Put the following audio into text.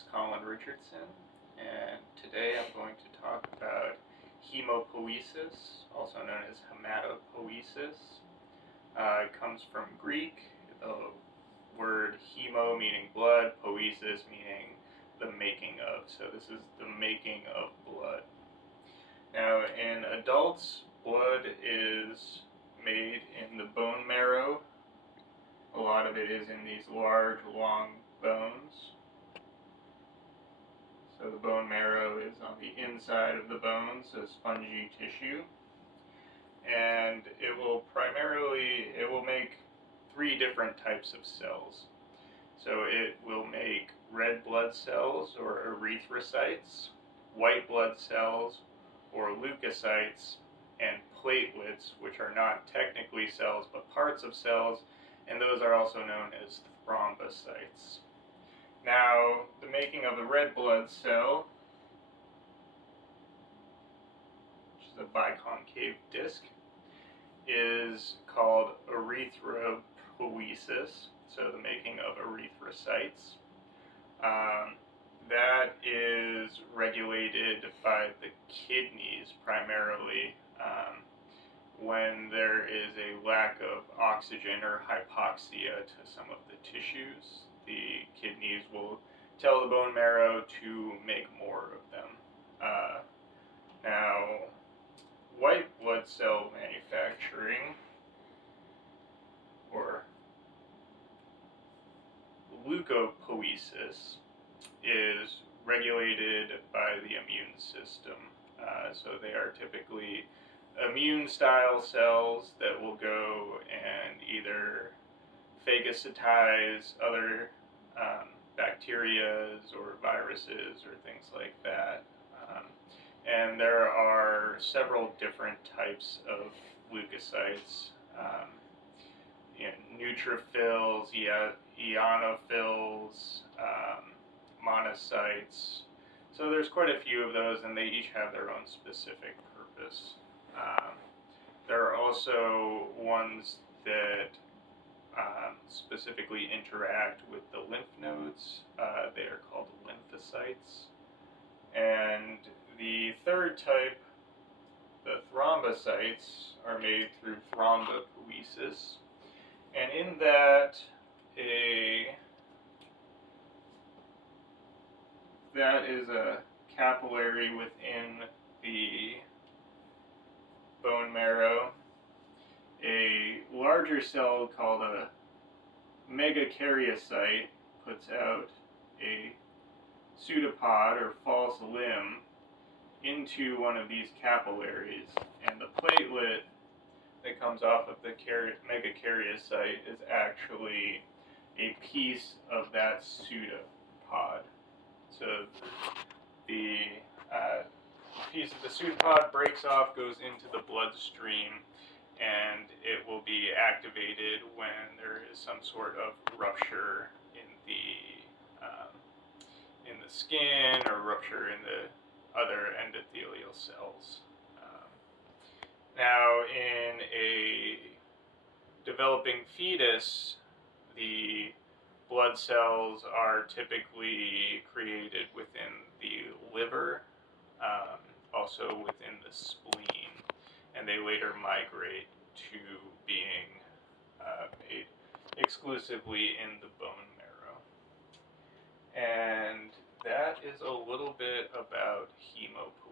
is Colin Richardson, and today I'm going to talk about hemopoiesis, also known as hematopoiesis. It comes from Greek, the word hemo meaning blood, poiesis meaning the making of. So this is the making of blood. Now, in adults, blood is made in the bone marrow. A lot of it is in these large, long bones. So the bone marrow is on the inside of the bones, a spongy tissue. And it will make three different types of cells. So it will make red blood cells, or erythrocytes, white blood cells, or leukocytes, and platelets, which are not technically cells but parts of cells, and those are also known as thrombocytes. Now, the making of the red blood cell, which is a biconcave disc, is called erythropoiesis, so the making of erythrocytes. That is regulated by the kidneys primarily. When there is a lack of oxygen or hypoxia to some of the tissues, the kidneys will tell the bone marrow to make more of them. Now, white blood cell manufacturing, or leukopoiesis, is regulated by the immune system. So they are typically immune-style cells that will go and either phagocytize other bacterias or viruses or things like that. And there are several different types of leukocytes, neutrophils, eosinophils, monocytes. So there's quite a few of those, and they each have their own specific purpose. There are also ones that specifically interact with the lymph nodes. They are called lymphocytes. And the third type, the thrombocytes, are made through thrombopoiesis. And in that, that is a capillary within the bone marrow. A larger cell called a megakaryocyte puts out a pseudopod or false limb into one of these capillaries, and the platelet that comes off of the megakaryocyte is actually a piece of that pseudopod. So the piece of the pseudopod breaks off, goes into the bloodstream, and it will be activated when there is some sort of rupture in the skin or rupture in the other endothelial cells. Now, in a developing fetus, the blood cells are typically created within the liver, also within the spleen, and they later migrate to being made exclusively in the bone marrow. And that is a little bit about hemopoiesis.